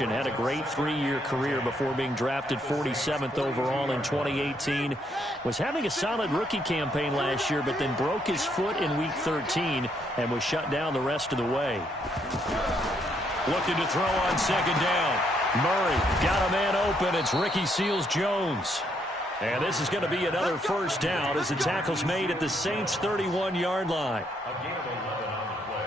position. Had a great 3-year career before being drafted 47th overall in 2018. Was having a solid rookie campaign last year, but then broke his foot in Week 13 and was shut down the rest of the way. Looking to throw on second down. Murray got a man open. It's Ricky Seals-Jones. And this is going to be another first down as the tackle's made at the Saints' 31-yard line.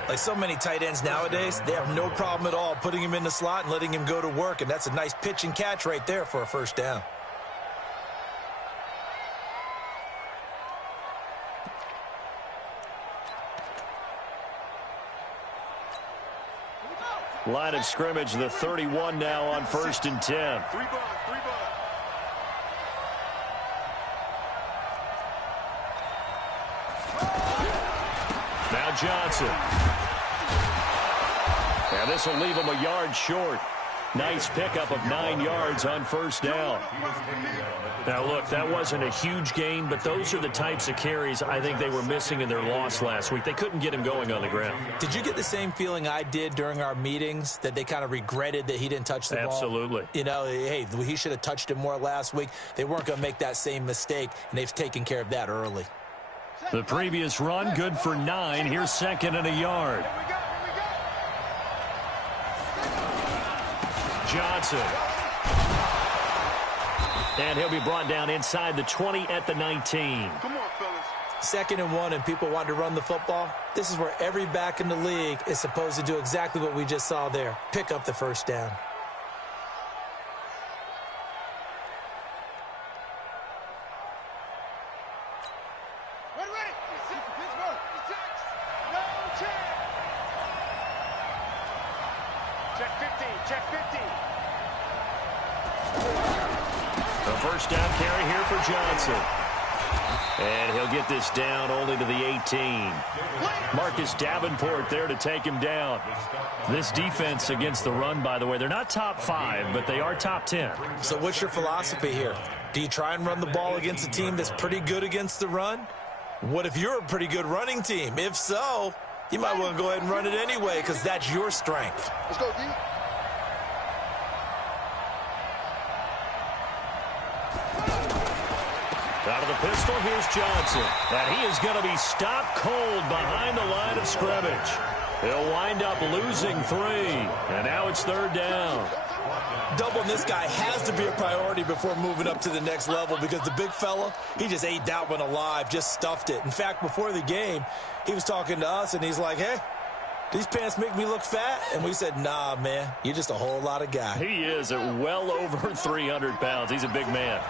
Like so many tight ends nowadays, they have no problem at all putting him in the slot and letting him go to work. And that's a nice pitch and catch right there for a first down. Line of scrimmage, the 31 now on 1st and 10. Now Johnson. And this will leave him a yard short. Nice pickup of 9 yards on first down. Now, look, that wasn't a huge gain, but those are the types of carries I think they were missing in their loss last week. They couldn't get him going on the ground. Did you get the same feeling I did during our meetings, that they kind of regretted that he didn't touch the ball? Absolutely. You know, hey, he should have touched it more last week. They weren't going to make that same mistake, and they've taken care of that early. The previous run, good for 9. Here's 2nd and a yard. Johnson. And he'll be brought down inside the 20 at the 19. Come on, fellas. 2nd and 1 and people want to run the football. This is where every back in the league is supposed to do exactly what we just saw there. Pick up the first down. First down carry here for Johnson. And he'll get this down only to the 18. Marcus Davenport there to take him down. This defense against the run, by the way, they're not top 5, but they are top 10. So what's your philosophy here? Do you try and run the ball against a team that's pretty good against the run? What if you're a pretty good running team? If so, you might want to go ahead and run it anyway because that's your strength. Let's go, D. Out of the pistol, here's Johnson. And he is going to be stopped cold behind the line of scrimmage. He'll wind up losing 3. And now it's 3rd down. Doubling this guy has to be a priority before moving up to the next level because the big fella, he just ate that one alive, just stuffed it. In fact, before the game, he was talking to us, and he's like, hey, these pants make me look fat? And we said, nah, man, you're just a whole lot of guy. He is at well over 300 pounds. He's a big man.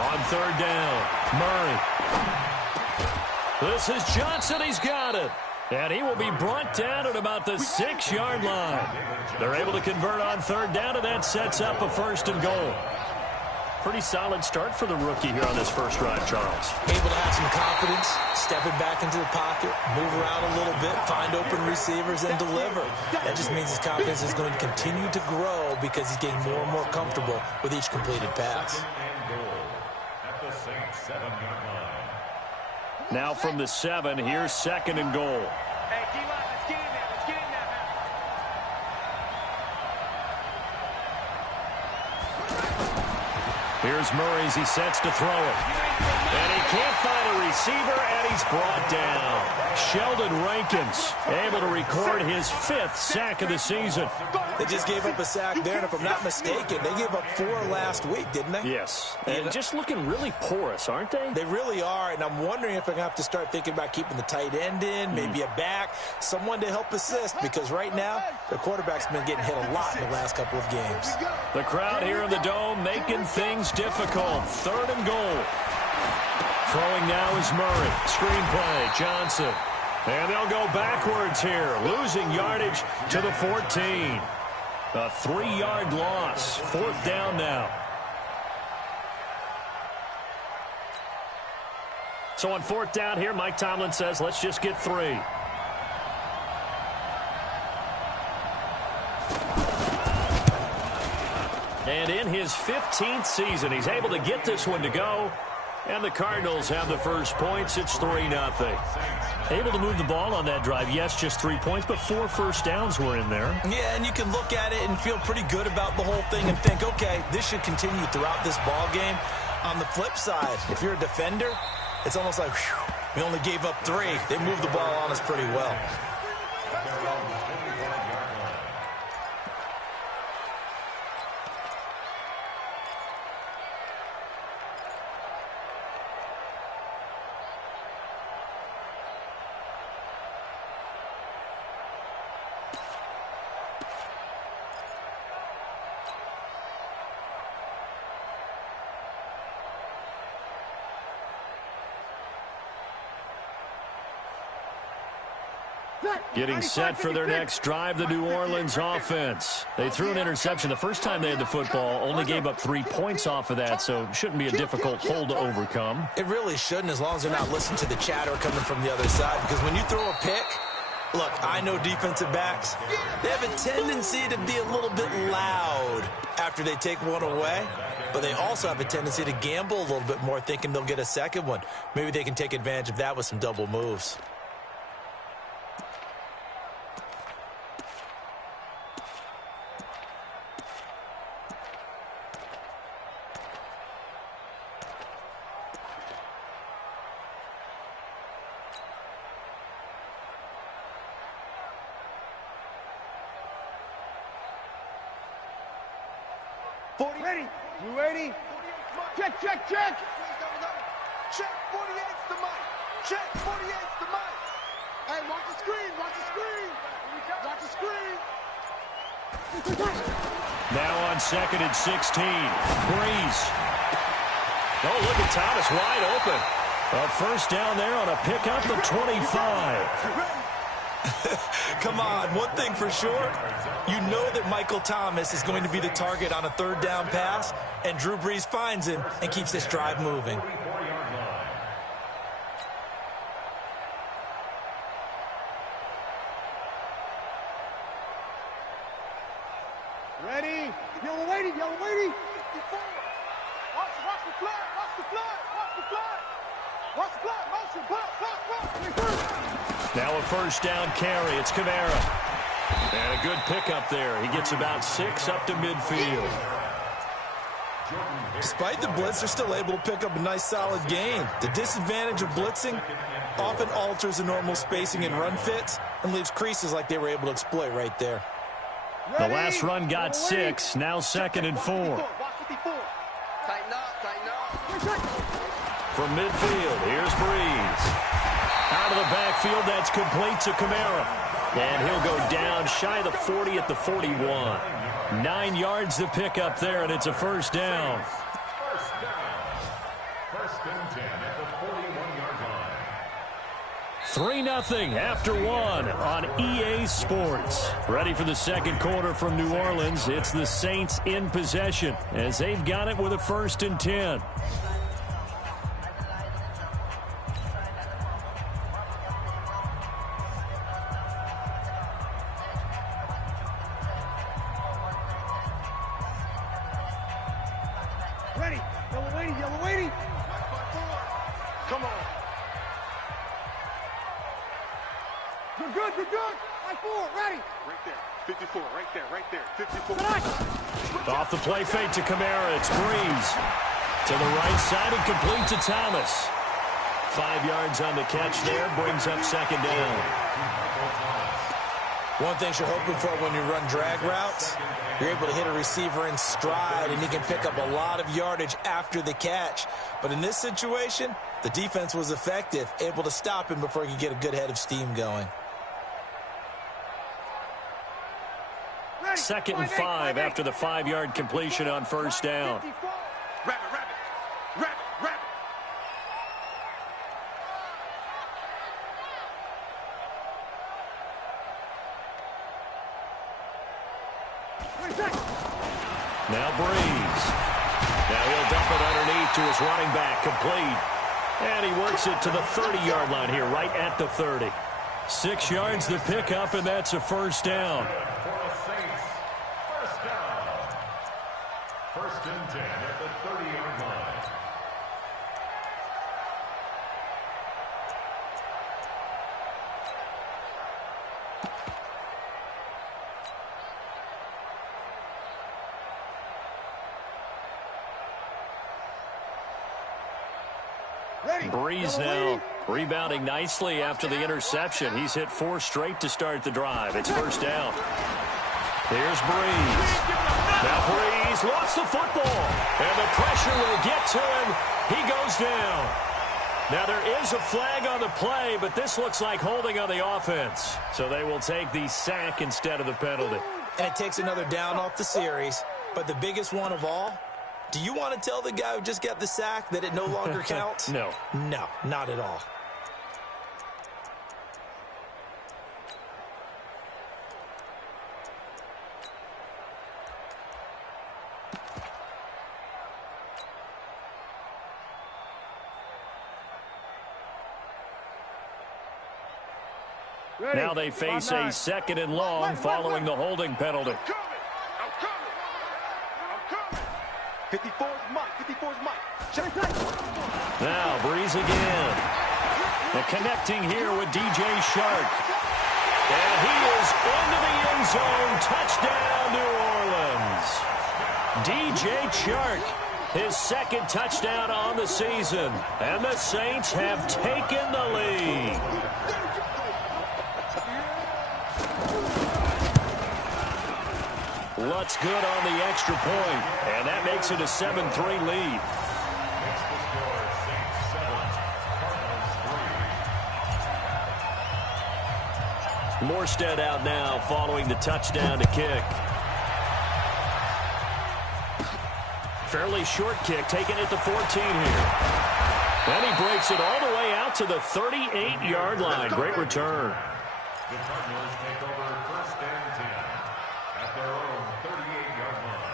On 3rd down, Murray. This is Johnson. He's got it. And he will be brought down at about the 6-yard line. They're able to convert on 3rd down, and that sets up a 1st and goal. Pretty solid start for the rookie here on this first drive, Charles. Able to have some confidence, stepping back into the pocket, move around a little bit, find open receivers, and deliver. That just means his confidence is going to continue to grow because he's getting more and more comfortable with each completed pass. Now from the 7, here's 2nd and goal. Hey, D-line, let's get in there. Let's get in there, man. Here's Murray as he sets to throw it. And he can't find a receiver, and he's brought down. Sheldon Rankins able to record his 5th sack of the season. They just gave up a sack there, and if I'm not mistaken, they gave up 4 last week, didn't they? Yes. And just looking really porous, aren't they? They really are, and I'm wondering if they're going to have to start thinking about keeping the tight end in, maybe a back, someone to help assist, because right now, their quarterback's been getting hit a lot in the last couple of games. The crowd here in the Dome making things difficult. 3rd and goal. Throwing now is Murray. Screen play, Johnson. And they'll go backwards here, losing yardage to the 14. A 3-yard loss. 4th down now. So on 4th down here, Mike Tomlin says, let's just get 3. And in his 15th season, he's able to get this one to go. And the Cardinals have the first points. It's 3-0. Able to move the ball on that drive. Yes, just 3 points, but 4 first downs were in there. Yeah, and you can look at it and feel pretty good about the whole thing and think, okay, this should continue throughout this ball game. On the flip side, if you're a defender, it's almost like, whew, we only gave up 3. They moved the ball on us pretty well. Getting set for their next drive, the New Orleans offense. They threw an interception the first time they had the football, only gave up 3 points off of that, so it shouldn't be a difficult hole to overcome. It really shouldn't, as long as they're not listening to the chatter coming from the other side, because when you throw a pick, look, I know defensive backs, they have a tendency to be a little bit loud after they take one away, but they also have a tendency to gamble a little bit more, thinking they'll get a second one. Maybe they can take advantage of that with some double moves. Ready? You ready? Check, check, check. Check, 48's the mic. Check, 48's the mic. Hey, watch the screen, watch the screen. Watch the screen. Now on 2nd and 16. Breeze. Oh, look at Thomas wide open. A first down there on a pickup of 25. Come on, one thing for sure, you know that Michael Thomas is going to be the target on a 3rd down pass, and Drew Brees finds him and keeps this drive moving. Ready? Yellow waiting, yellow waiting. 54. Watch the flag, watch the flag, watch the flag. Watch the flag, motion, flag. Now a first down carry. It's Kamara. And a good pickup there. He gets about 6 up to midfield. Despite the blitz, they're still able to pick up a nice solid gain. The disadvantage of blitzing often alters the normal spacing and run fits and leaves creases like they were able to exploit right there. The last run got 6. Now 2nd and 4. Tighten up, tighten up. From midfield, here's Breeze. Out of the backfield, that's complete to Kamara. And he'll go down shy of the 40 at the 41. 9 yards to pick up there, and it's a first down. First and 10 at the 41-yard line. 3-0 after 1 on EA Sports. Ready for the second quarter from New Orleans. It's the Saints in possession as they've got it with a 1st and 10. Ready? Yellow waiting, yellow waiting. Come on. You're good, you're good. High 4, ready. Right there, 54, right there, 54. Off the play fake to Kamara. It's Breeze. To the right side and complete to Thomas. 5 yards on the catch there. Brings up 2nd down. One thing you're hoping for when you run drag routes, you're able to hit a receiver in stride, and he can pick up a lot of yardage after the catch. But in this situation, the defense was effective, able to stop him before he could get a good head of steam going. 2nd and 5 after the 5-yard completion on first down. Rabbit, rabbit, rabbit, rabbit. Now Breeze. Now he'll dump it underneath to his running back, complete. And he works it to the 30-yard line here, right at the 30. 6 yards to pick up, and that's a first down. For the Saints, first down. First and 10 at the 30-yard line. Breeze now rebounding nicely after the interception. He's hit 4 straight to start the drive. It's first down. Here's Breeze. Now Breeze lost the football. And the pressure will get to him. He goes down. Now there is a flag on the play, but this looks like holding on the offense. So they will take the sack instead of the penalty. And it takes another down off the series. But the biggest one of all, do you want to tell the guy who just got the sack that it no longer counts? No. No, not at all. Now they face a 2nd and long following the holding penalty. I'm coming. 54's Mike. 54's Mike. Check. Now Breeze again. And connecting here with DJ Shark. And he is into the end zone. Touchdown, New Orleans. DJ Shark, his 2nd touchdown on the season. And the Saints have taken the lead. Lutz good on the extra point, and that makes it a 7-3 lead. Morstead out now following the touchdown to kick. Fairly short kick, taking it to 14 here. And he breaks it all the way out to the 38-yard line. Great return. The Cardinals take over 1st and 10 at their own 38-yard line.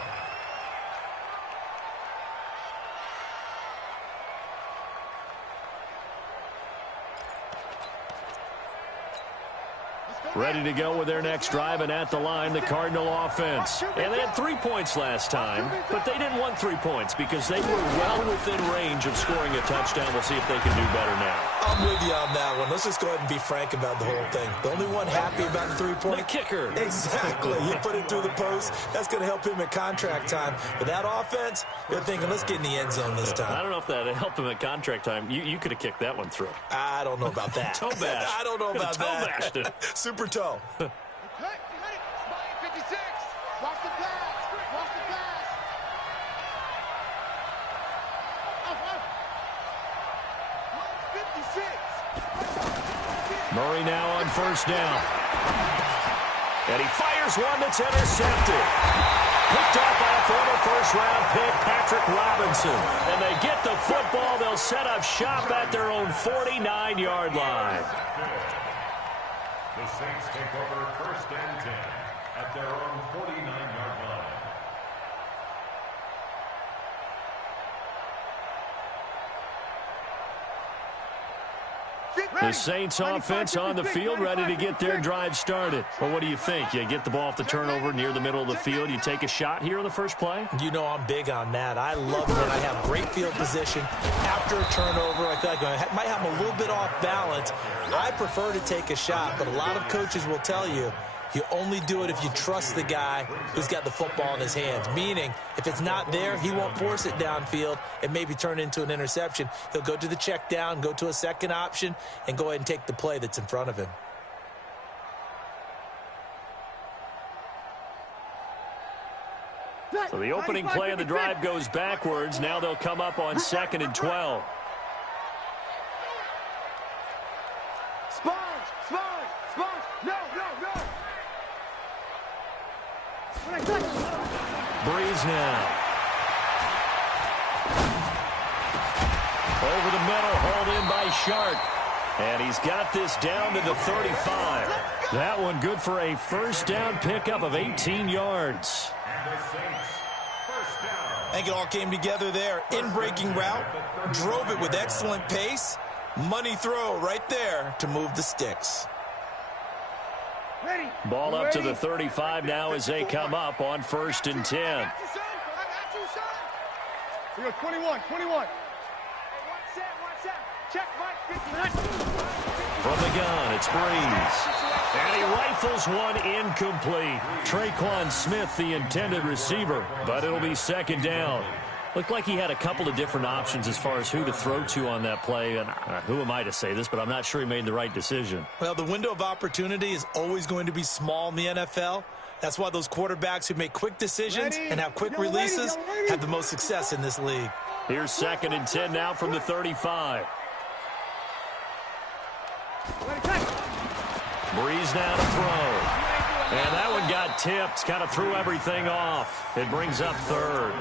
Ready to go with their next drive, and at the line, the Cardinal offense. And they had 3 points last time, but they didn't want 3 points because they were well within range of scoring a touchdown. We'll see if they can do better now. I'm with you on that one. Let's just go ahead and be frank about the whole thing. The only one happy about the 3-point? The kicker. Exactly. You put it through the post. That's going to help him at contract time. But that offense, they're thinking, let's get in the end zone this time. I don't know if that helped him at contract time. You could have kicked that one through. I don't know about that. Toe bash. I don't know about toe that. bashed it. Super toe. Hey, 56. Watch the pass. Watch the pass. Up. 56. Murray now on first down. And he fires one that's intercepted. Picked up by a former first-round pick, Patrick Robinson. And they get the football. They'll set up shop at their own 49-yard line. The Saints take over 1st and 10 at their own 49-yard line. The Saints offense on the field, ready to get their drive started. Well, what do you think? You get the ball off the turnover near the middle of the field. You take a shot here on the first play? You know I'm big on that. I love when I have great field position. After a turnover, I feel like I might have a little bit off balance. I prefer to take a shot, but a lot of coaches will tell you, you only do it if you trust the guy who's got the football in his hands. Meaning, if it's not there, he won't force it downfield and maybe turn it into an interception. He'll go to the check down, go to a second option, and go ahead and take the play that's in front of him. So the opening play of the drive goes backwards. Now they'll come up on 2nd and 12. Breeze now. Over the middle, hauled in by Shark. And he's got this down to the 35. That one good for a first down pickup of 18 yards. And the Saints, first down. I think it all came together there. In-breaking route, drove it with excellent pace. Money throw right there to move the sticks. Ball up to the 35 now as they come up on 1st and 10. We go 21. Check, Mike. From the gun, it's Breeze. And he rifles one incomplete. Traquan Smith, the intended receiver, but it'll be 2nd down. Looked like he had a couple of different options as far as who to throw to on that play. And who am I to say this, but I'm not sure he made the right decision. Well, the window of opportunity is always going to be small in the NFL. That's why those quarterbacks who make quick decisions and have quick releases have the most success in this league. Here's 2nd and 10 now from the 35. Breeze now to throw. And that one got tipped. Kind of threw everything off. It brings up 3rd.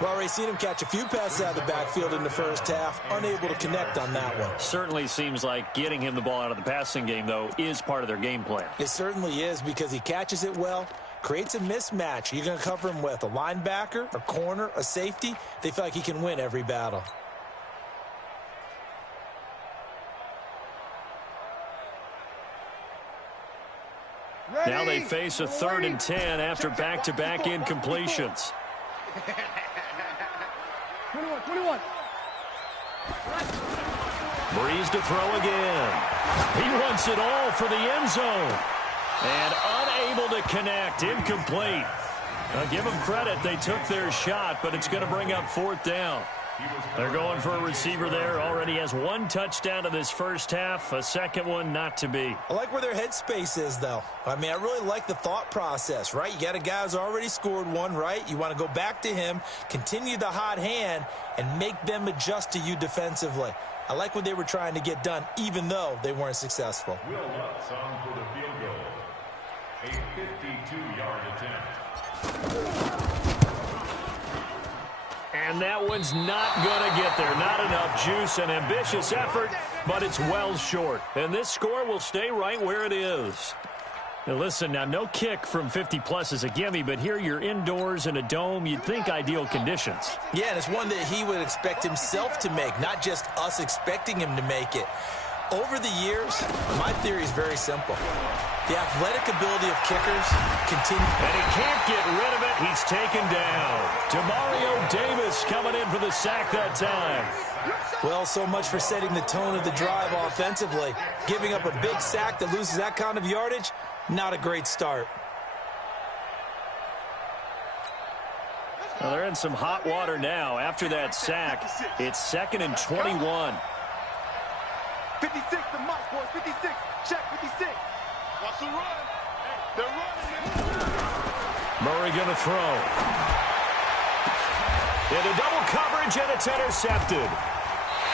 We've already seen him catch a few passes out of the backfield in the first half. Unable to connect on that one. Certainly seems like getting him the ball out of the passing game, though, is part of their game plan. It certainly is because he catches it well, creates a mismatch. You're going to cover him with a linebacker, a corner, a safety. They feel like he can win every battle. Now they face a 3rd and 10 after back-to-back incompletions. 21. Breeze to throw again. He wants it all for the end zone. And unable to connect. Incomplete. Give them credit. They took their shot, but it's going to bring up 4th down. They're going for a receiver there. Already has 1 touchdown in this first half. A second one not to be. I like where their headspace is, though. I mean, I really like the thought process, right? You got a guy who's already scored one, right? You want to go back to him, continue the hot hand, and make them adjust to you defensively. I like what they were trying to get done, even though they weren't successful. Will Lutz on for the field goal. A 52-yard attempt. And that one's not going to get there. Not enough juice. An ambitious effort, but it's well short. And this score will stay right where it is. Now listen, now no kick from 50-plus is a gimme, but here you're indoors in a dome. You'd think ideal conditions. Yeah, and it's one that he would expect himself to make, not just us expecting him to make it. Over the years, my theory is very simple. The athletic ability of kickers continues. And he can't get rid of it. He's taken down. Demario Davis coming in for the sack that time. Well, so much for setting the tone of the drive offensively. Giving up a big sack that loses that kind of yardage, not a great start. Well, they're in some hot water now. After that sack, it's 2nd and 21. 56 to Mike, boys. 56. Check 56. Watch the run. They're running. Murray going to throw. Into double coverage, and it's intercepted.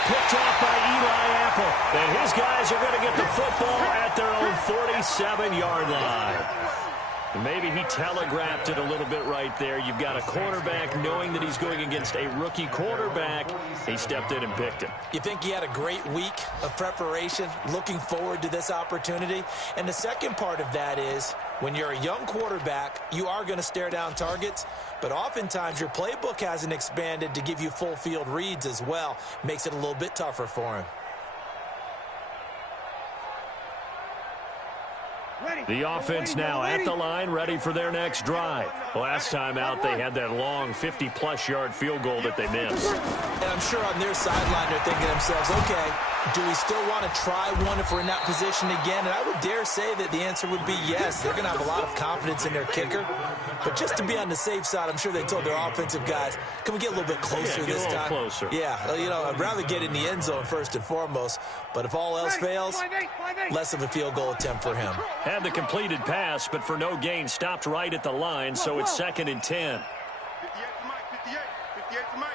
Picked off by Eli Apple. And his guys are going to get the football at their own 47-yard line. Maybe he telegraphed it a little bit right there. You've got a quarterback knowing that he's going against a rookie quarterback. He stepped in and picked him. You think he had a great week of preparation, looking forward to this opportunity? And the second part of that is, when you're a young quarterback, you are going to stare down targets, but oftentimes your playbook hasn't expanded to give you full field reads as well. Makes it a little bit tougher for him. The offense now at the line, ready for their next drive. Last time out, they had that long 50-plus yard field goal that they missed. And I'm sure on their sideline, they're thinking to themselves, okay, do we still want to try one if we're in that position again? And I would dare say that the answer would be yes. They're going to have a lot of confidence in their kicker. But just to be on the safe side, I'm sure they told their offensive guys, can we get a little bit closer this time? Closer. Yeah, you know, I'd rather get in the end zone first and foremost. But if all else fails, less of a field goal attempt for him. Had the completed pass, but for no gain, stopped right at the line, so it's 2nd and 10. 58 to Mike.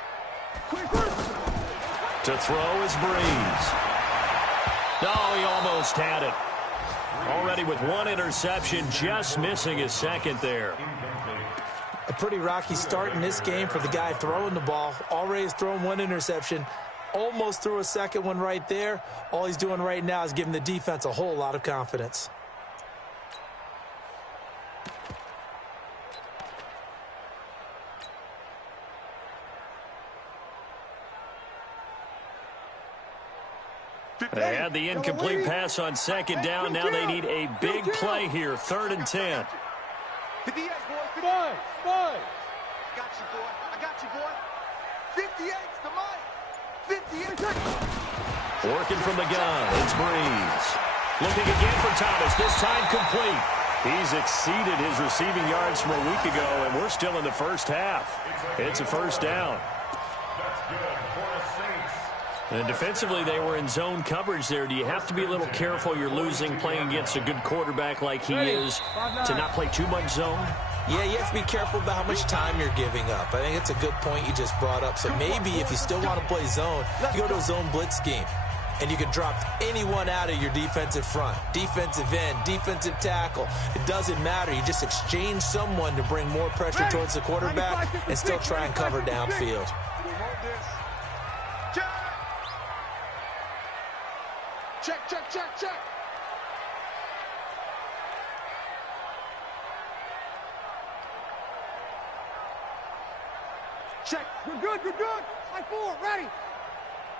To throw is Breeze. No, he almost had it. Already with 1 interception, just missing his second there. A pretty rocky start in this game for the guy throwing the ball. Already has thrown 1 interception. Almost threw a second one right there. All he's doing right now is giving the defense a whole lot of confidence. They had the incomplete pass on second down. Now they need a big play here. 3rd and 10. 58, boy. 58. I got you, boy. I got you, boy. 58's the Mike. 58. Working from the gun. It's Breeze. Looking again for Thomas. This time complete. He's exceeded his receiving yards from a week ago, and we're still in the first half. It's a first down. That's good for the Saints. And defensively, they were in zone coverage there. Do you have to be a little careful you're losing playing against a good quarterback like he is to not play too much zone? Yeah, you have to be careful about how much time you're giving up. I think it's a good point you just brought up. So maybe if you still want to play zone, you go to a zone blitz scheme. And you can drop anyone out of your defensive front, defensive end, defensive tackle. It doesn't matter. You just exchange someone to bring more pressure towards the quarterback and still try and cover downfield. Check, check, check, check. Check. You're good, you're good. High four, ready.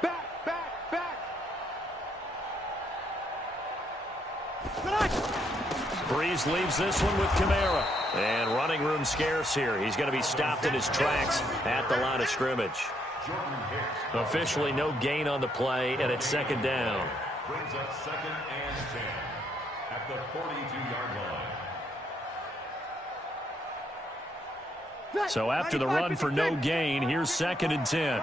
Back, back, back. Breeze leaves this one with Kamara. And running room scarce here. He's going to be stopped in his tracks at the line of scrimmage. Officially no gain on the play, and it's second down. Brings up 2nd and 10 at the 42-yard line. So after the run for no gain, here's 2nd and 10.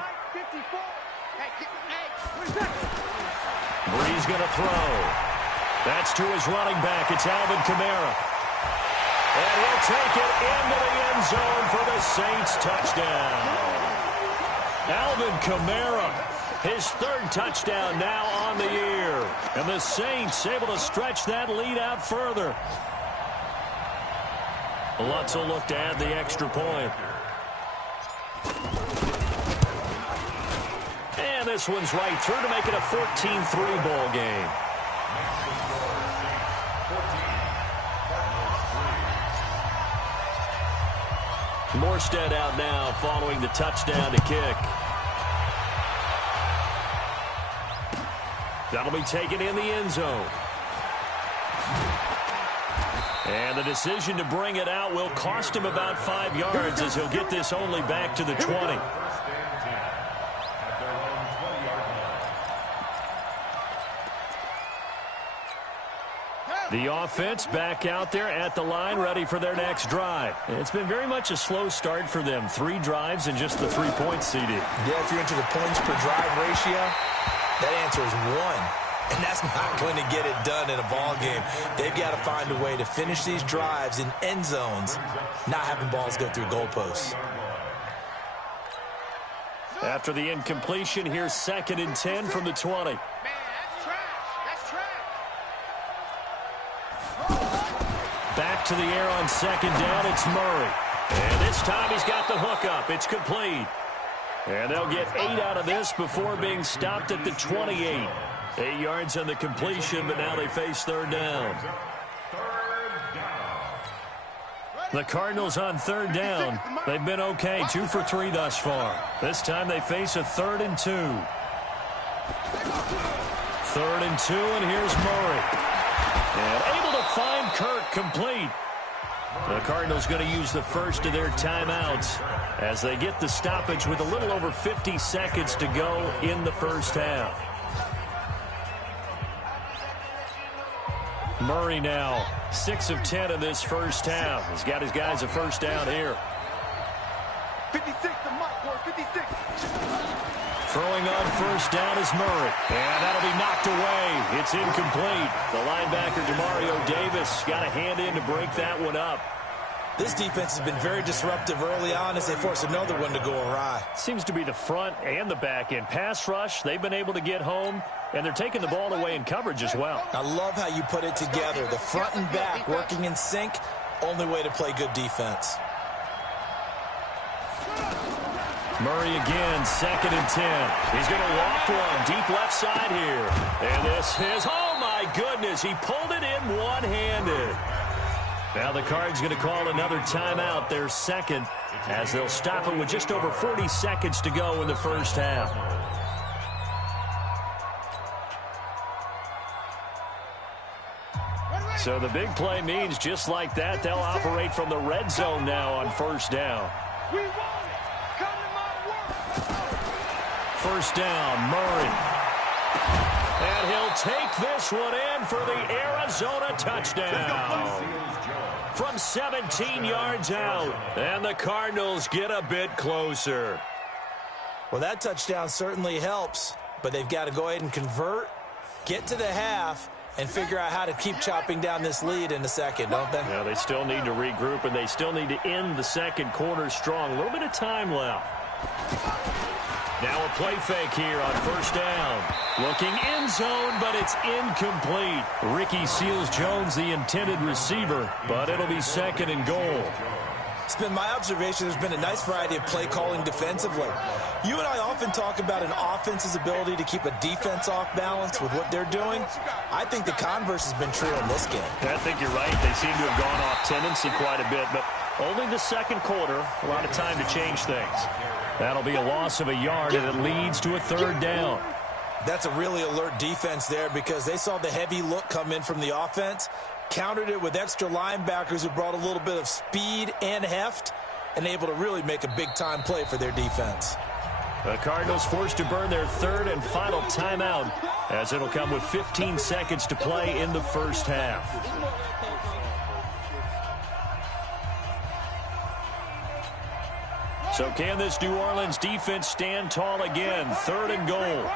Breeze going to throw. That's to his running back. It's Alvin Kamara. And he'll take it into the end zone for the Saints touchdown. Alvin Kamara, his 3rd touchdown now on the year. And the Saints able to stretch that lead out further. Lutz will look to add the extra point. And this one's right through to make it a 14-3 ball game. Morstead out now following the touchdown to kick. That'll be taken in the end zone. And the decision to bring it out will cost him about 5 yards as he'll get this only back to the 20. 1st and 10 at their own 20-yard line. The offense back out there at the line, ready for their next drive. It's been very much a slow start for them. 3 drives and just the 3 points, CD. Yeah, if you're into the points per drive ratio, that answer is 1. And that's not going to get it done in a ball game. They've got to find a way to finish these drives in end zones, not having balls go through goalposts. After the incompletion, here's 2nd and 10 from the 20. Man, that's trash. That's trash. Back to the air on 2nd down, it's Murray. And this time he's got the hook up. It's complete. And they'll get 8 out of this before being stopped at the 28. 8 yards on the completion, but now they face 3rd down. The Cardinals on 3rd down. They've been okay, 2 for 3 thus far. This time they face a 3rd and 2. 3rd and 2, and here's Murray. And able to find Kirk complete. The Cardinals going to use the first of their timeouts as they get the stoppage with a little over 50 seconds to go in the first half. Murray now 6 of 10 in this first half. He's got his guys a first down here. 56 to Mike, boy, 56. Throwing on first down is Murray. And that'll be knocked away. It's incomplete. The linebacker, Demario Davis, got a hand in to break that one up. This defense has been very disruptive early on as they force another one to go awry. Seems to be the front and the back end. Pass rush, they've been able to get home, and they're taking the ball away in coverage as well. I love how you put it together. The front and back working in sync, only way to play good defense. Murray again, 2nd and 10. He's going to walk one deep left side here. And this is, oh my goodness, he pulled it in one-handed. Now the Cards going to call another timeout, their 2nd, as they'll stop it with just over 40 seconds to go in the first half. So the big play means just like that, they'll operate from the red zone now on first down. We want it. Come to my work. First down, Murray. And he'll take this one in for the Arizona touchdown. From 17 yards out, and the Cardinals get a bit closer. Well, that touchdown certainly helps, but they've got to go ahead and convert, get to the half, and figure out how to keep chopping down this lead in the second, don't they? Yeah, they still need to regroup, and they still need to end the second quarter strong. A little bit of time left. Now a play fake here on first down. Looking end zone, but it's incomplete. Ricky Seals-Jones, the intended receiver, but it'll be second and goal. It's been my observation there's been a nice variety of play calling defensively. You and I often talk about an offense's ability to keep a defense off balance with what they're doing. I think the converse has been true in this game. I think you're right. They seem to have gone off tendency quite a bit, but only the second quarter. A lot of time to change things. That'll be a loss of a yard, and it leads to a third down. That's a really alert defense there because they saw the heavy look come in from the offense, countered it with extra linebackers who brought a little bit of speed and heft, and able to really make a big-time play for their defense. The Cardinals forced to burn their third and final timeout, as it'll come with 15 seconds to play in the first half. So can this New Orleans defense stand tall again? Third and goal.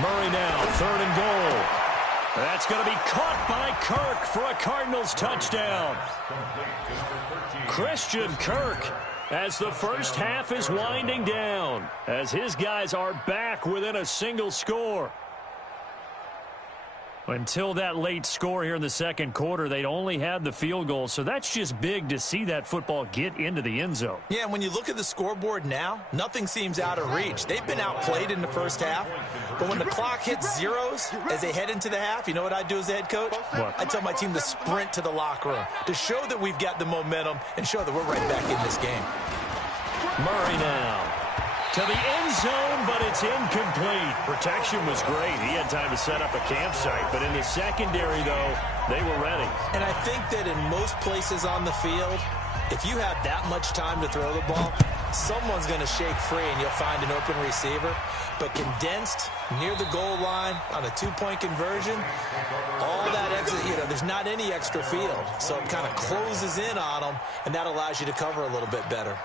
Murray now, third and goal. That's going to be caught by Kirk for a Cardinals touchdown. Christian Kirk, as the first half is winding down, as his guys are back within a single score. Until that late score here in the second quarter, they'd only had the field goal, so that's just big to see that football get into the end zone. Yeah, when you look at the scoreboard now, nothing seems out of reach. They've been outplayed in the first half, but when the clock hits zeros as they head into the half, you know what I do as the head coach? What? I tell my team to sprint to the locker room to show that we've got the momentum and show that we're right back in this game. Murray now to the end zone, but it's incomplete. Protection was great. He had time to set up a campsite, but in the secondary, though, they were ready. And I think that in most places on the field, if you have that much time to throw the ball, someone's going to shake free and you'll find an open receiver. But condensed near the goal line on a two-point conversion, all that extra, there's not any extra field. So it kind of closes in on them, and that allows you to cover a little bit better.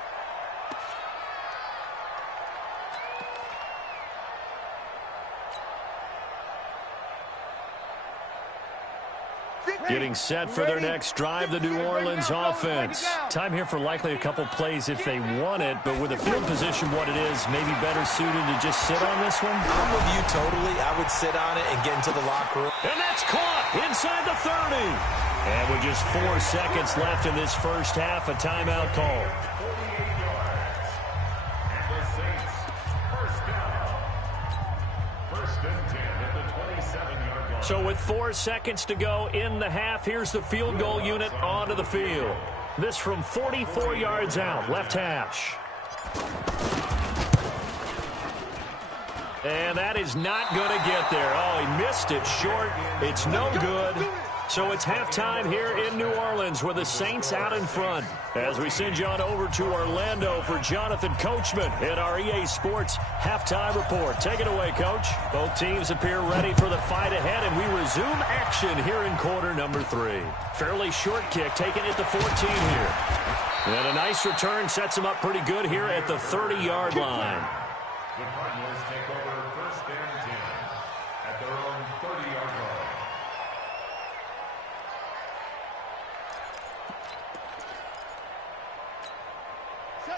Getting set for their next drive, the New Orleans offense. Time here for likely a couple plays if they want it, but with the field position what it is, maybe better suited to just sit on this one? I'm with you totally. I would sit on it and get into the locker room. And that's caught inside the 30. And with just 4 seconds left in this first half, a timeout call. So with 4 seconds to go in the half, here's the field goal unit onto the field. This from 44 yards out, left hash. And that is not going to get there. Oh, he missed it short. It's no good. So it's halftime here in New Orleans with the Saints out in front. As we send you on over to Orlando for Jonathan Coachman in our EA Sports Halftime Report. Take it away, Coach. Both teams appear ready for the fight ahead, and we resume action here in quarter number 3. Fairly short kick, taking it to 14 here. And a nice return sets him up pretty good here at the 30-yard line. The Cardinals take over first and 10 at their own 30-yard line.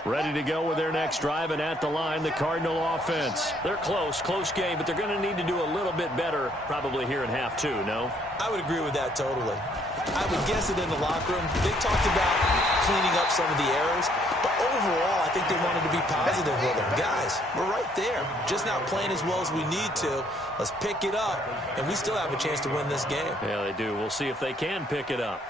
Ready to go with their next drive, and at the line, the Cardinal offense. They're close game, but they're going to need to do a little bit better probably here in half 2, no? I would agree with that totally. I would guess it in the locker room. They talked about cleaning up some of the errors, but overall, I think they wanted to be positive with them. Guys, we're right there, just not playing as well as we need to. Let's pick it up, and we still have a chance to win this game. Yeah, they do. We'll see if they can pick it up.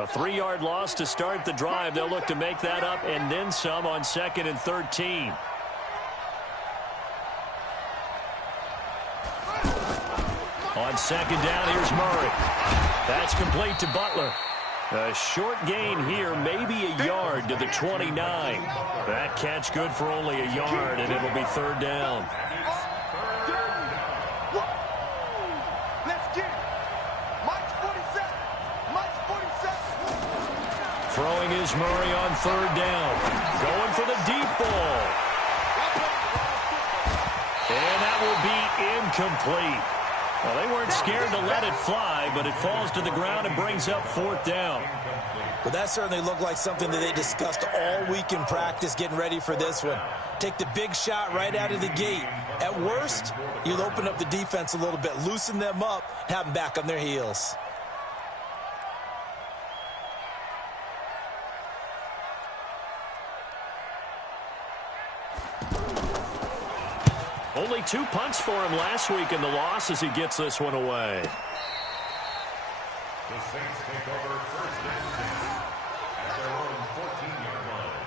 A 3-yard loss to start the drive. They'll look to make that up and then some on 2nd and 13. On 2nd down, here's Murray. That's complete to Butler. A short gain here, maybe a yard to the 29. That catch good for only a yard, and it'll be 3rd down. Let's get it. Mike's 47. Mike's 47. Throwing is Murray on 3rd down. Going for the deep ball. And that will be incomplete. Well, they weren't scared to let it fly, but it falls to the ground and brings up 4th down. Well, that certainly looked like something that they discussed all week in practice getting ready for this one. Take the big shot right out of the gate. At worst, you'll open up the defense a little bit, loosen them up, have them back on their heels. Only 2 punts for him last week in the loss as he gets this one away. The Saints take over 1st and 10 at their own 14-yard line.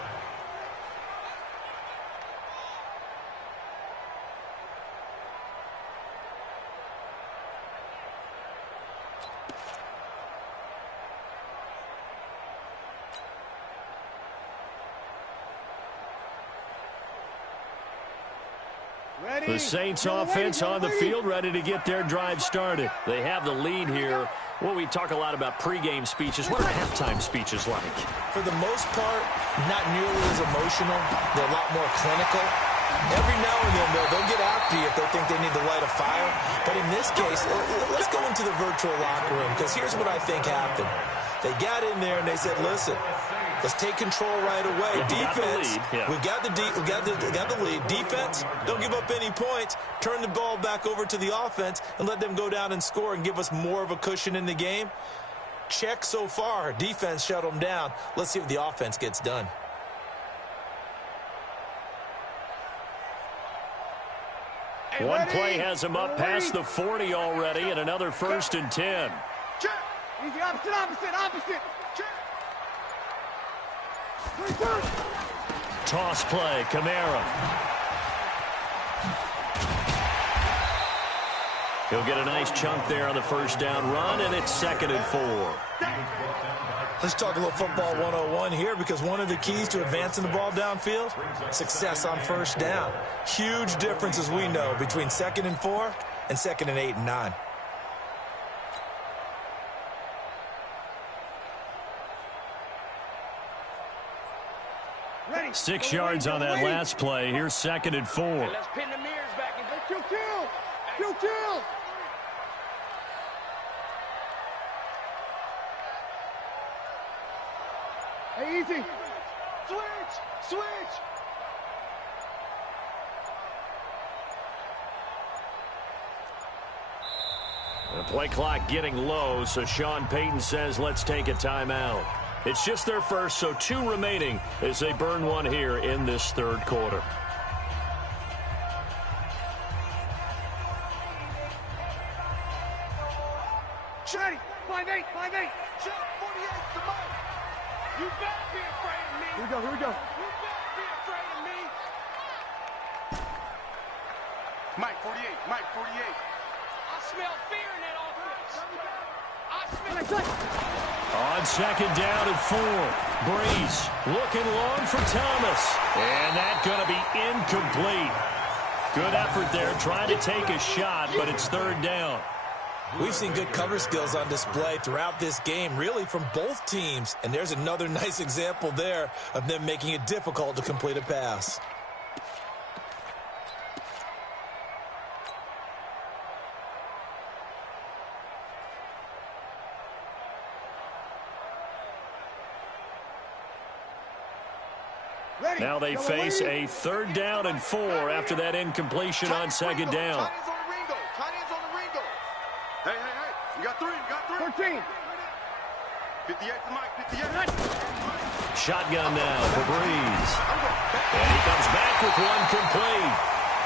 The Saints offense on the field, ready to get their drive started. They have the lead here. Well, we talk a lot about pregame speeches. What are halftime speeches like? For the most part, not nearly as emotional. They're a lot more clinical. Every now and then, they'll get after you if they think they need to light a fire. But in this case, let's go into the virtual locker room, because here's what I think happened. They got in there and they said, listen, let's take control right away. Defense, we've got the lead. Defense, don't give up any points. Turn the ball back over to the offense and let them go down and score and give us more of a cushion in the game. Check so far. Defense shut them down. Let's see what the offense gets done. One play has him up past the 40 already, and another 1st and 10. Check. Easy, opposite. Check. Toss play, Kamara. He'll get a nice chunk there on the 1st down run, and it's 2nd and 4. Let's talk a little football 101 here, because one of the keys to advancing the ball downfield, success on 1st down. Huge difference, as we know, between 2nd and 4 and 2nd and 8 and 9. Ready. 6 yards on that last play. Here's 2nd and 4. Let's pin the mirrors back and go. Kill. Hey, easy. Switch. The play clock getting low, so Sean Payton says let's take a timeout. It's just their first, so 2 remaining as they burn one here in this 3rd quarter. Ready. 5-8. Check. 48's the Mike. You better be afraid of me. Here we go. You better be afraid of me. Mike 48. I smell fear in that offense. On 2nd down and 4. Breeze looking long for Thomas. And that's going to be incomplete. Good effort there, trying to take a shot, but it's 3rd down. We've seen good cover skills on display throughout this game, really from both teams. And there's another nice example there of them making it difficult to complete a pass. Now they face a 3rd down and 4 after that incompletion on 2nd down. Tight ends on the Ringo. Hey. You got 3. 13. 58 to Mike. 58. Shotgun now for Breeze. And he comes back with one complete.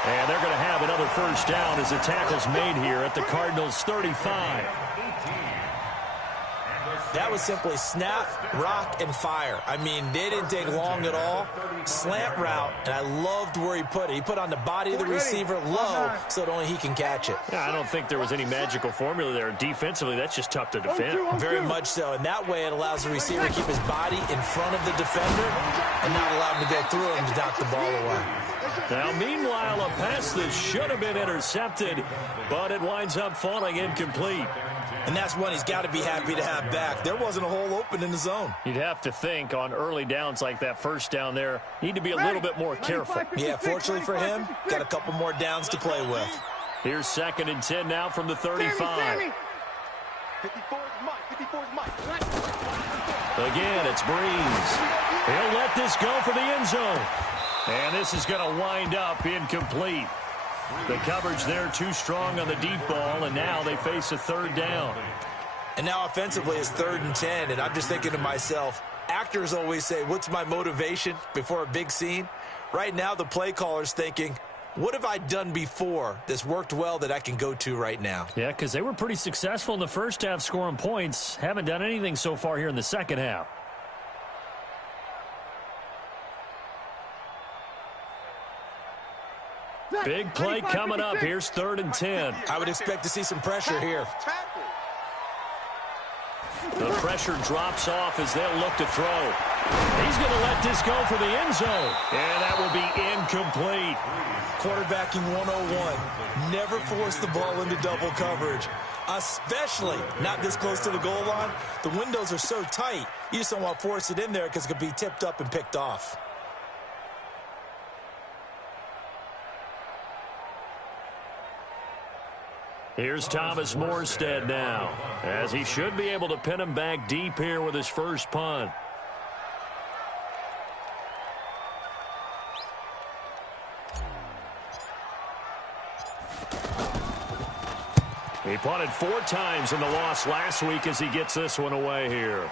And they're going to have another 1st down as the tackle's made here at the Cardinals' 35. And the That was simply snap, rock, and fire. I mean, they didn't take long at all. Slant route, and I loved where he put it. He put on the body of the receiver low so that only he can catch it. Yeah, I don't think there was any magical formula there. Defensively, that's just tough to defend. Very much so, and that way it allows the receiver to keep his body in front of the defender and not allow him to go through him to knock the ball away. Now, meanwhile, a pass that should have been intercepted, but it winds up falling incomplete. And that's one he's got to be happy to have back. There wasn't a hole open in the zone. You'd have to think on early downs like that first down there, need to be a little bit more careful. Yeah, fortunately for him, got a couple more downs to play with. Here's 2nd and 10 now from the 35. 54 is Mike. Again, it's Breeze. He'll let this go for the end zone. And this is going to wind up incomplete. The coverage there too strong on the deep ball, and now they face a 3rd down. And now offensively it's 3rd and 10, and I'm just thinking to myself, actors always say, what's my motivation before a big scene? Right now the play caller's thinking, what have I done before that's worked well that I can go to right now? Yeah, because they were pretty successful in the first half scoring points. Haven't done anything so far here in the second half. Big play coming up. Here's 3rd and 10. I would expect to see some pressure here. The pressure drops off as they'll look to throw. He's going to let this go for the end zone. And that will be incomplete. Quarterbacking 101. Never force the ball into double coverage, especially not this close to the goal line. The windows are so tight, you just don't want to force it in there because it could be tipped up and picked off. Here's Thomas Morstead now, as he should be able to pin him back deep here with his first punt. He punted 4 times in the loss last week as he gets this one away here.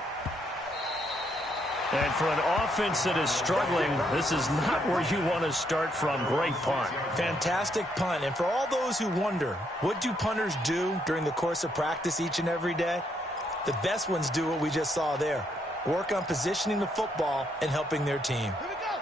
And for an offense that is struggling, this is not where you want to start from. Great punt. Fantastic punt. And for all those who wonder, what do punters do during the course of practice each and every day? The best ones do what we just saw there. Work on positioning the football and helping their team.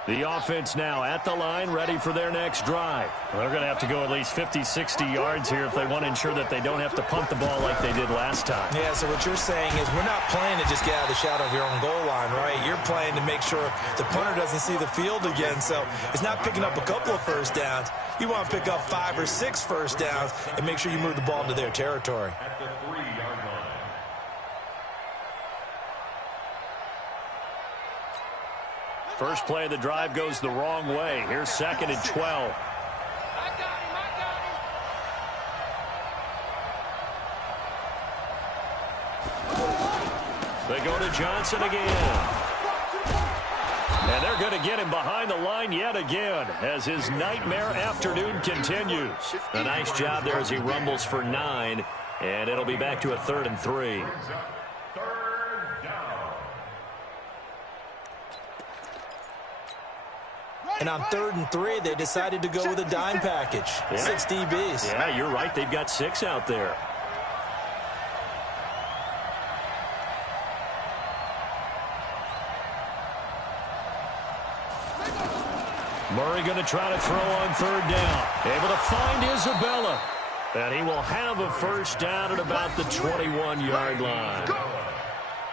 The offense now at the line, ready for their next drive. They're going to have to go at least 50, 60 yards here if they want to ensure that they don't have to punt the ball like they did last time. Yeah, so what you're saying is we're not playing to just get out of the shadow of your own goal line, right? You're playing to make sure the punter doesn't see the field again. So it's not picking up a couple of first downs. You want to pick up 5 or 6 first downs and make sure you move the ball into their territory. At the 3-yard line. First play of the drive goes the wrong way. Here's 2nd and 12. They go to Johnson again. And they're going to get him behind the line yet again as his nightmare afternoon continues. A nice job there as he rumbles for 9. And it'll be back to a 3rd and 3. And on 3rd and 3, they decided to go with a dime package. Yeah. 6 DBs. Yeah, you're right. They've got 6 out there. Murray going to try to throw on 3rd down. Able to find Isabella. And he will have a first down at about the 21-yard line.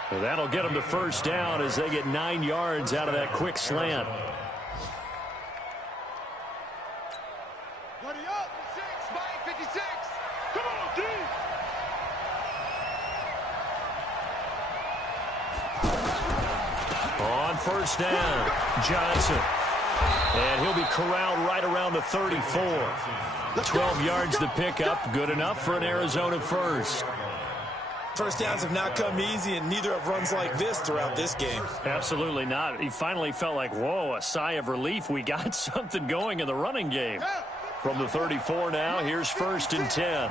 So that'll get them to first down as they get 9 yards out of that quick slant. On first down, Johnson. And he'll be corralled right around the 34. 12 yards to pick up. Good enough for an Arizona first. First downs have not come easy, and neither have runs like this throughout this game. Absolutely not. He finally felt like, whoa, a sigh of relief. We got something going in the running game. From the 34 now, here's 1st and 10.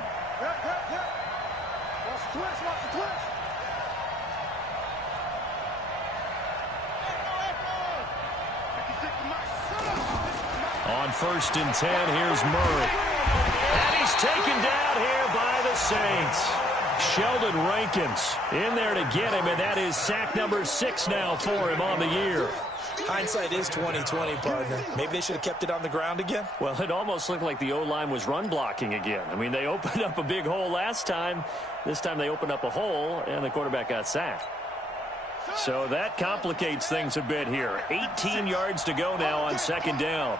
On 1st and 10, here's Murray. And he's taken down here by the Saints. Sheldon Rankins in there to get him, and that is sack number 6 now for him on the year. Hindsight is 20/20, partner. Maybe they should have kept it on the ground again. Well, it almost looked like the O-line was run blocking again. I mean, they opened up a big hole last time. This time they opened up a hole, and the quarterback got sacked. So that complicates things a bit here. 18 yards to go now on second down.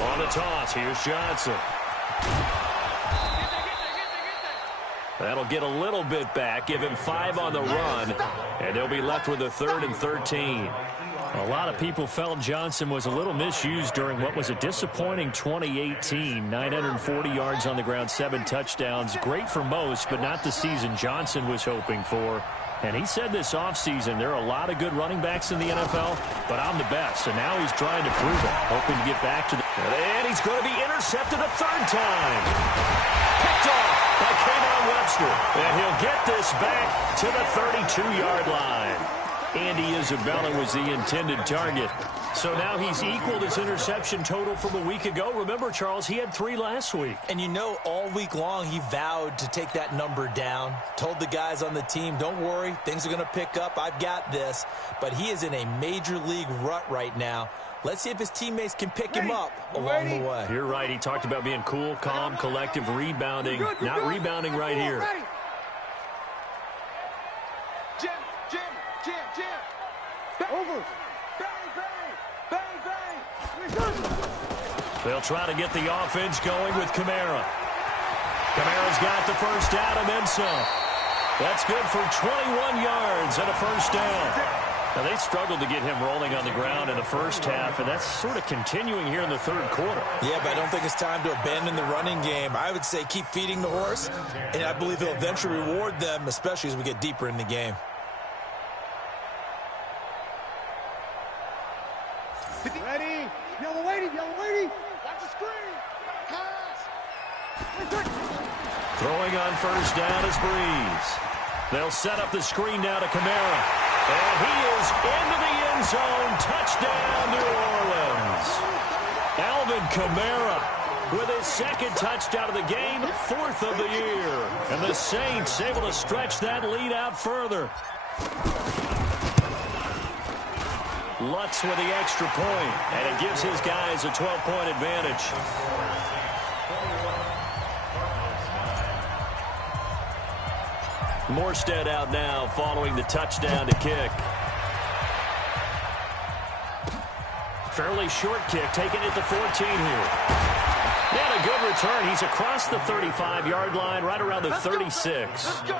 On the toss, here's Johnson. That'll get a little bit back, give him 5 on the run, and they'll be left with a 3rd and 13. A lot of people felt Johnson was a little misused during what was a disappointing 2018. 940 yards on the ground, 7 touchdowns. Great for most, but not the season Johnson was hoping for. And he said this offseason, there are a lot of good running backs in the NFL, but I'm the best. And now he's trying to prove it, hoping to get back to the... And he's going to be intercepted a 3rd time. Picked off by Kayvon Webster. And he'll get this back to the 32-yard line. Andy Isabella was the intended target. So now he's equaled his interception total from a week ago. Remember, Charles, he had 3 last week. And you know, all week long he vowed to take that number down. Told the guys on the team, don't worry, things are going to pick up. I've got this. But he is in a major league rut right now. Let's see if his teammates can pick him up along the way. You're right. He talked about being cool, calm, collective, rebounding. Not rebounding right here. Over. Bang, bang, bang, bang. They'll try to get the offense going with Kamara. Kamara's got the first down and then some. That's good for 21 yards and a first down. Now, they struggled to get him rolling on the ground in the first half, and that's sort of continuing here in the 3rd quarter. Yeah, but I don't think it's time to abandon the running game. I would say keep feeding the horse, and I believe he'll eventually reward them, especially as we get deeper in the game. Ready? Yellow lady, yellow lady. Watch the screen. Pass. Throwing on first down is Breeze. They'll set up the screen now to Kamara. And he is into the end zone. Touchdown, New Orleans. Alvin Kamara with his 2nd touchdown of the game, 4th of the year. And the Saints able to stretch that lead out further. Lutz with the extra point, and it gives his guys a 12-point advantage. Morstead out now following the touchdown to kick. Fairly short kick, taking it to 14 here. And a good return. He's across the 35-yard line, right around the 36. Let's take over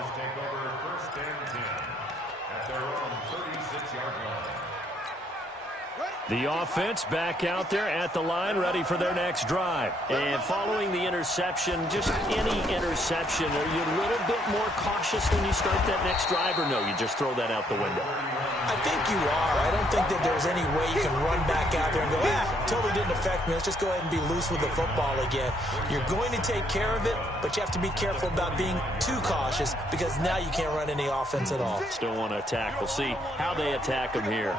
1st and 10 at their own 36-yard line. The offense back out there at the line, ready for their next drive. And following the interception, just any interception, are you a little bit more cautious when you start that next drive, or no, you just throw that out the window? I think you are. I don't think that there's any way you can run back out there and go, totally didn't affect me. Let's just go ahead and be loose with the football again. You're going to take care of it, but you have to be careful about being too cautious because now you can't run any offense at all. Still want to attack. We'll see how they attack him here.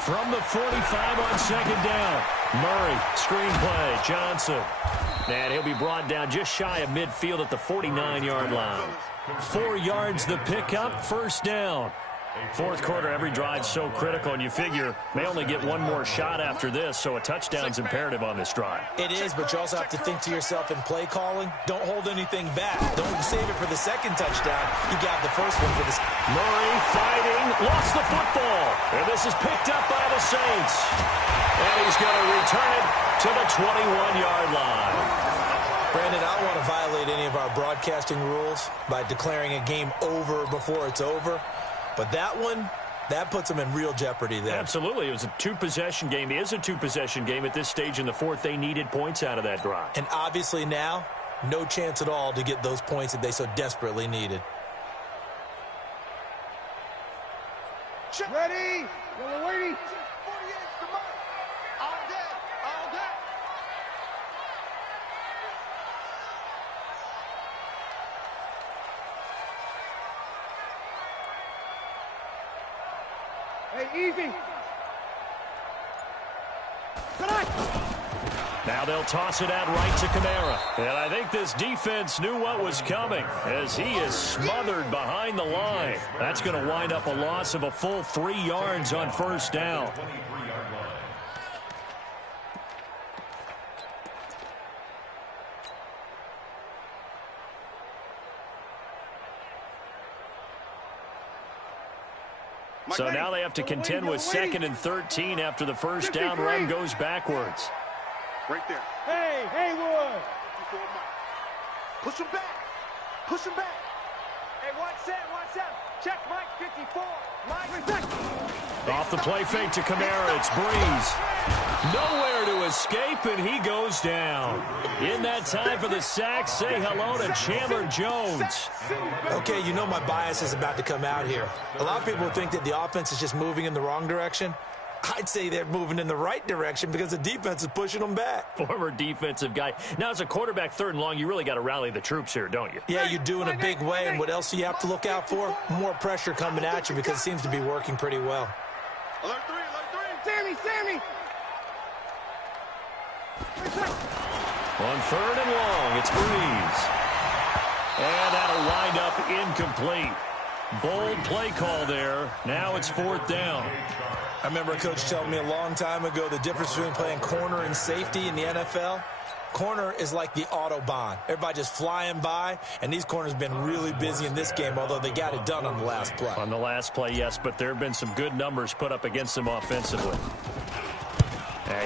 From the 45 on second down, Murray, screenplay, Johnson. And he'll be brought down just shy of midfield at the 49-yard line. 4 yards the pickup, first down. 4th quarter, every drive so critical, and you figure may only get one more shot after this, so a touchdown's imperative on this drive. It is, but you also have to think to yourself in play calling, don't hold anything back. Don't save it for the 2nd touchdown. You got the first one for this. Murray fighting, lost the football. And this is picked up by the Saints. And he's going to return it to the 21-yard line. Brandon, I don't want to violate any of our broadcasting rules by declaring a game over before it's over. But that one, that puts them in real jeopardy there. Absolutely. It was a 2-possession game. It is a 2-possession game at this stage in the 4th. They needed points out of that drive. And obviously now, no chance at all to get those points that they so desperately needed. Ready? Yellow lady. 48's the mark. All day. All day. Hey, easy. Tonight. Now they'll toss it out right to Kamara. And I think this defense knew what was coming as he is smothered behind the line. That's going to wind up a loss of a full 3 yards on first down. So now they have to contend with 2nd and 13 after the first down run goes backwards. Right there. Hey, Haywood. Push him back. Push him back. Hey, watch that. Check Mike 54. Mike. Off the play fake to Kamara. It's Breeze. Nowhere to escape, and he goes down. In that time for the sack, say hello to Chandler Jones. Okay, you know my bias is about to come out here. A lot of people think that the offense is just moving in the wrong direction. I'd say they're moving in the right direction because the defense is pushing them back. Former defensive guy. Now, as a quarterback 3rd and long, you really got to rally the troops here, don't you? Yeah, you do in a big way. And what else do you have to look out for? More pressure coming at you because it seems to be working pretty well. Alert 3, alert 3. Sammy. On 3rd and long, it's Breeze. And that'll wind up incomplete. Bold play call there. Now it's 4th down. I remember a coach telling me a long time ago the difference between playing corner and safety in the NFL. Corner is like the Autobahn. Everybody just flying by, and these corners have been really busy in this game, although they got it done on the last play. On the last play, yes, but there have been some good numbers put up against them offensively.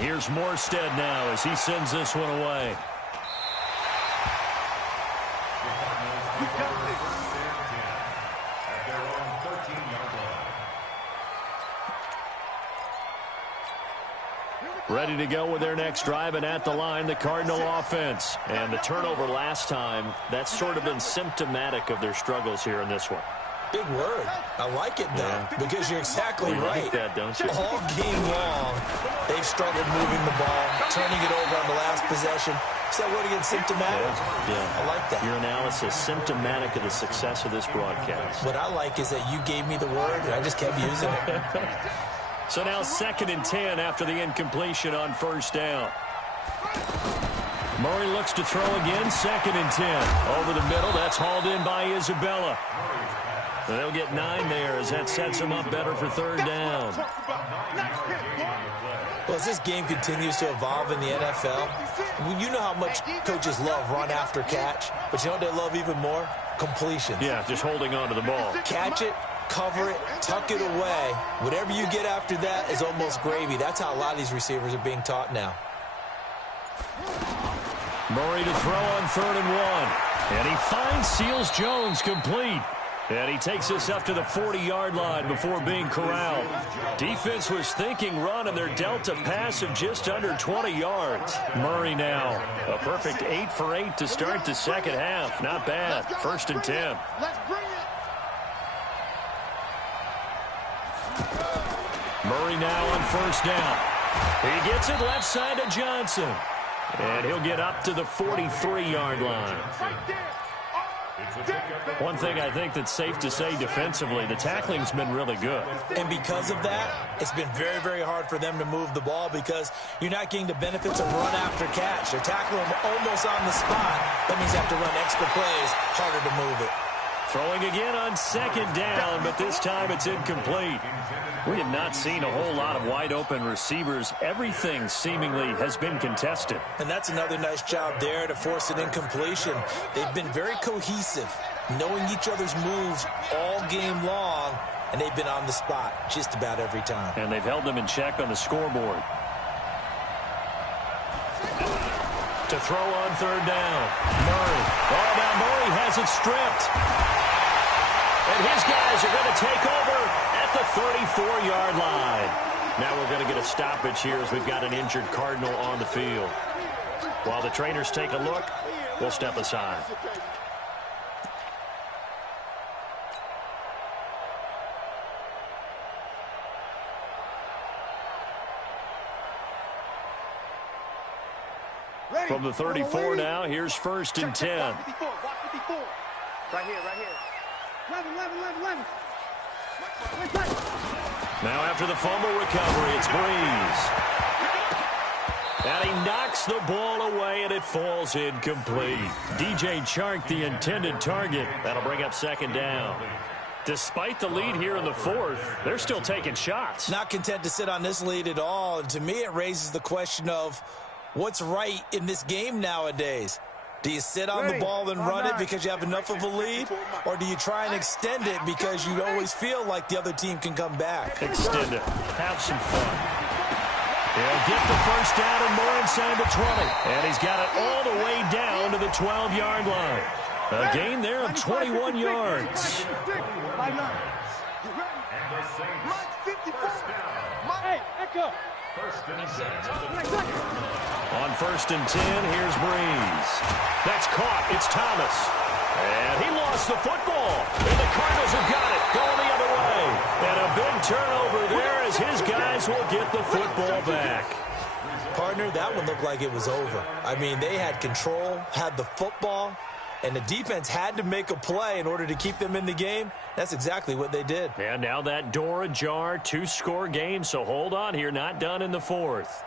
Here's Morstead now as he sends this one away. Ready to go with their next drive, and at the line, the Cardinal offense. And the turnover last time, that's sort of been symptomatic of their struggles here in this one. Big word. I like it, though, because you're exactly right. Like that, don't you? All game long, they've struggled moving the ball, turning it over on the last possession. Is that word again, symptomatic? Yeah. I like that. Your analysis, symptomatic of the success of this broadcast. What I like is that you gave me the word, and I just kept using it. So now 2nd and 10 after the incompletion on first down. Murray looks to throw again, 2nd and 10. Over the middle, that's hauled in by Isabella. They'll get 9 there as that sets them up better for 3rd down. Well, as this game continues to evolve in the NFL, you know how much coaches love run after catch, but you know what they love even more? Completion. Yeah, just holding on to the ball. Catch it, cover it, tuck it away. Whatever you get after that is almost gravy. That's how a lot of these receivers are being taught now. Murray to throw on 3rd and 1. And he finds Seals Jones complete. And he takes this up to the 40-yard line before being corralled. Defense was thinking run, and they're dealt a pass of just under 20 yards. Murray now, a perfect 8 for 8 to start the second half. Not bad. 1st and 10. Let's bring it. Murray now on first down. He gets it left side to Johnson. And he'll get up to the 43-yard line. One thing I think that's safe to say defensively, the tackling's been really good. And because of that, it's been very, very hard for them to move the ball because you're not getting the benefits of run after catch. They're tackling them almost on the spot. That means they have to run extra plays, harder to move it. Throwing again on 2nd down, but this time it's incomplete. We have not seen a whole lot of wide-open receivers. Everything seemingly has been contested. And that's another nice job there to force an incompletion. They've been very cohesive, knowing each other's moves all game long, and they've been on the spot just about every time. And they've held them in check on the scoreboard. To throw on 3rd down. Murray. Oh, now Murray has it stripped. And his guys are going to take over at the 34-yard line. Now we're going to get a stoppage here as we've got an injured Cardinal on the field. While the trainers take a look, we'll step aside. From the 34 now, here's 1st and 10. Watch 54. Right here. 11. Now after the fumble recovery, it's Breeze. And he knocks the ball away, and it falls incomplete. DJ Chark, the intended target. That'll bring up second down. Despite the lead here in the fourth, they're still taking shots. Not content to sit on this lead at all. And to me, it raises the question of what's right in this game nowadays. Do you sit on the ball and run it because you have enough of a lead? Or do you try and extend it because you always feel like the other team can come back? Extend it. Have some fun. He'll get the first down and more inside the 20. And he's got it all the way down to the 12-yard line. A gain there of 21 yards. On first and 10, here's Breeze. That's caught. It's Thomas. And he lost the football. And the Cardinals have got it. Going the other way. And a big turnover there as his guys will get the football back. Partner, that one looked like it was over. I mean, they had control, had the football, and the defense had to make a play in order to keep them in the game. That's exactly what they did. And now that door ajar, 2-score game, so hold on here, not done in the fourth.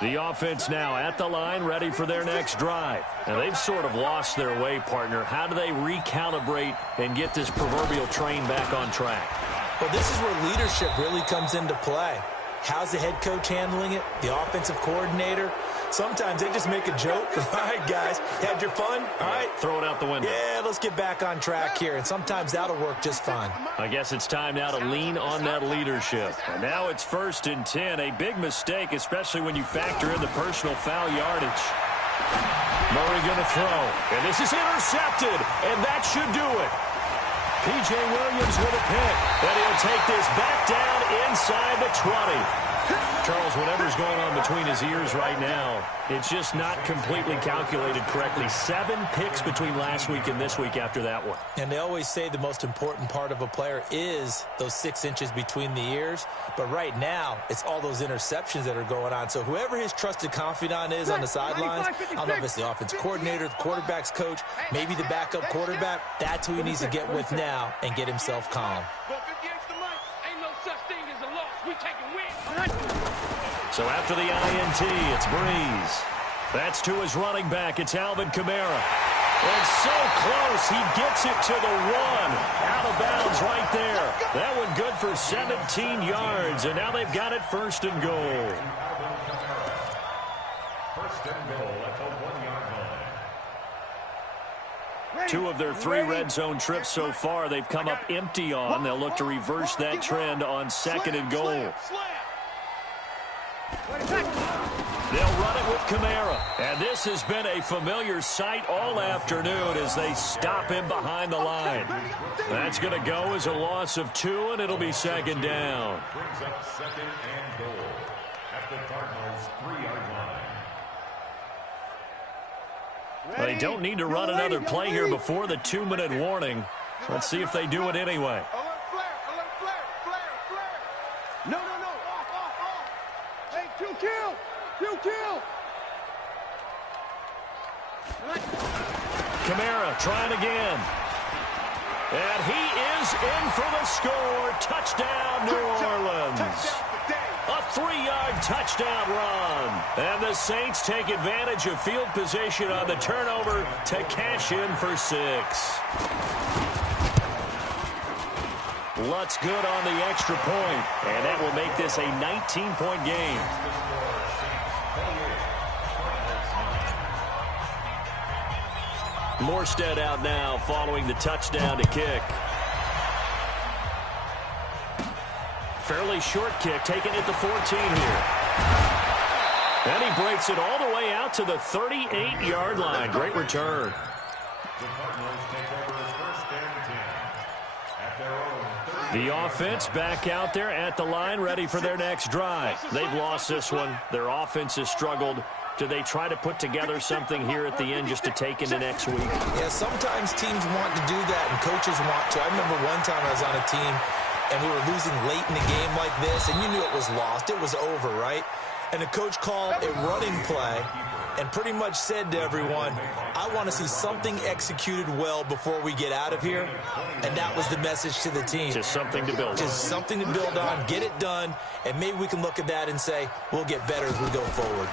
The offense now at the line, ready for their next drive. And they've sort of lost their way, partner. How do they recalibrate and get this proverbial train back on track? Well, this is where leadership really comes into play. How's the head coach handling it? The offensive coordinator? Sometimes they just make a joke. All right, guys, had your fun? All right. Throw it out the window. Yeah, let's get back on track here. And sometimes that'll work just fine. I guess it's time now to lean on that leadership. And now it's first and 10. A big mistake, especially when you factor in the personal foul yardage. Murray going to throw. And this is intercepted. And that should do it. P.J. Williams with a pick. And he'll take this back down inside the 20. Charles, whatever's going on between his ears right now, it's just not completely calculated correctly. 7 picks between last week and this week after that one. And they always say the most important part of a player is those 6 inches between the ears. But right now, it's all those interceptions that are going on. So whoever his trusted confidant is on the sidelines, I don't know if it's the offense coordinator, the quarterback's coach, maybe the backup quarterback, that's who he needs to get with now and get himself calm. So after the INT, it's Breeze. That's to his running back. It's Alvin Kamara. And so close. He gets it to the 1. Out of bounds right there. That one good for 17 yards. And now they've got it first and goal. First and goal at the 1-yard line. 2 of their 3 red zone trips so far they've come up empty on. They'll look to reverse that trend on second and goal. They'll run it with Kamara. And this has been a familiar sight all afternoon as they stop him behind the line. That's going to go as a loss of 2, and it'll be second down. Brings up second and goal at the Cardinals' 3-yard line. They don't need to run another play here before the 2-minute warning. Let's see if they do it anyway. Kamara trying again. And he is in for the score. Touchdown, New Orleans. A 3-yard touchdown run. And the Saints take advantage of field position on the turnover to cash in for 6. Lutz good on the extra point. And that will make this a 19-point game. Morstead out now following the touchdown to kick. Fairly short kick, taken at the 14 here. And he breaks it all the way out to the 38-yard line. Great return. The Cardinals take over first and 10 at The offense back out there at the line, ready for their next drive. They've lost this one. Their offense has struggled. Do they try to put together something here at the end just to take into next week? Yeah, sometimes teams want to do that and coaches want to. I remember one time I was on a team and we were losing late in the game like this, and you knew it was lost. It was over, right? And the coach called a running play and pretty much said to everyone, I want to see something executed well before we get out of here. And that was the message to the team. Just something to build on. Just something to build on, get it done, and maybe we can look at that and say, we'll get better as we go forward.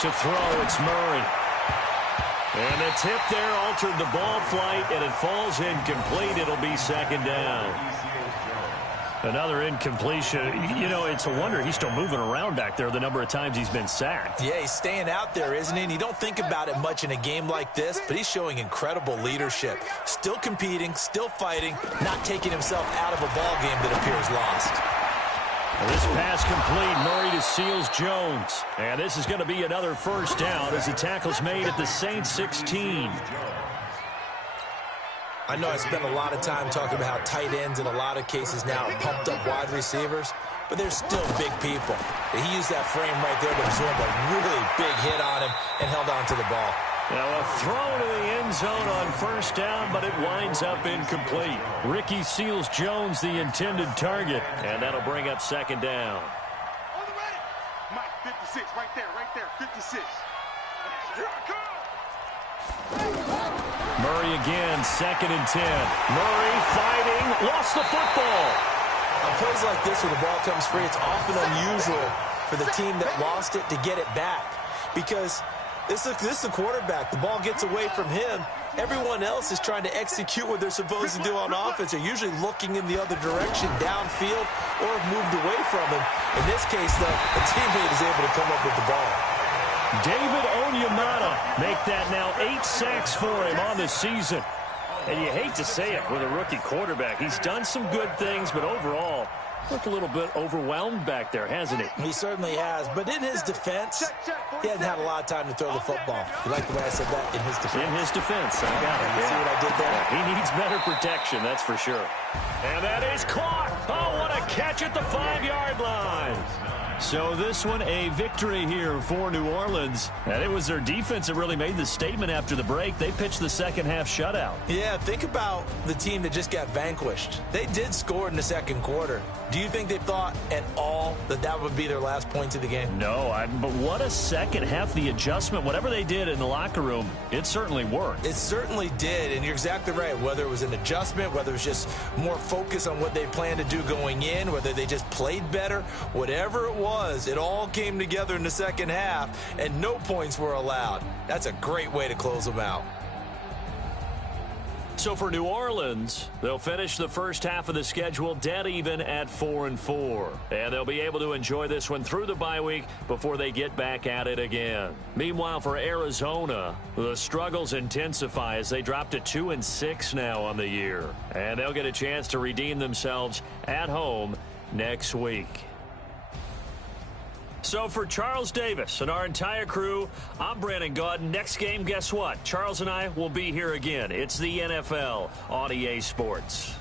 To throw, it's Murray. And the tip there altered the ball flight, and it falls incomplete. It'll be second down. Another incompletion. You know, it's a wonder he's still moving around back there the number of times he's been sacked. Yeah, he's staying out there, isn't he? And you don't think about it much in a game like this, but he's showing incredible leadership. Still competing, still fighting, not taking himself out of a ball game that appears lost. This pass complete. Murray to Seals-Jones. And this is going to be another first down as the tackle's made at the Saints 16. I know I spent a lot of time talking about how tight ends in a lot of cases now are pumped up wide receivers, but they're still big people. He used that frame right there to absorb a really big hit on him and held on to the ball. Now a throw to the end zone on first down, but it winds up incomplete. Ricky Seals-Jones, the intended target, and that'll bring up second down. On the ready. Mike, 56, right there, 56. Here I come. Murray again, 2nd and 10. Murray fighting, lost the football. On plays like this where the ball comes free, it's often unusual for the team that lost it to get it back. Because this is a quarterback. The ball gets away from him. Everyone else is trying to execute what they're supposed to do on offense. They're usually looking in the other direction, downfield, or moved away from him. In this case, though, the teammate is able to come up with the ball. David Onyemata make that now 8 sacks for him on the season. And you hate to say it with a rookie quarterback. He's done some good things, but overall, looked a little bit overwhelmed back there, hasn't he? He certainly has. But in his defense, he hasn't had a lot of time to throw the football. You like the way I said that? In his defense. In his defense. I got it. You see what I did there? He needs better protection, that's for sure. And that is caught. Oh, what a catch at the 5-yard line. So this one, a victory here for New Orleans. And it was their defense that really made the statement after the break. They pitched the second half shutout. Yeah, think about the team that just got vanquished. They did score in the second quarter. Do you think they thought at all that that would be their last points of the game? No, but what a second half. The adjustment, whatever they did in the locker room, it certainly worked. It certainly did, and you're exactly right. Whether it was an adjustment, whether it was just more focus on what they planned to do going in, whether they just played better, whatever it was, it all came together in the second half, and no points were allowed. That's a great way to close them out. So for New Orleans, they'll finish the first half of the schedule dead even at 4-4. And they'll be able to enjoy this one through the bye week before they get back at it again. Meanwhile, for Arizona, the struggles intensify as they drop to 2-6 now on the year. And they'll get a chance to redeem themselves at home next week. So for Charles Davis and our entire crew, I'm Brandon Gaudin. Next game, guess what? Charles and I will be here again. It's the NFL on EA Sports.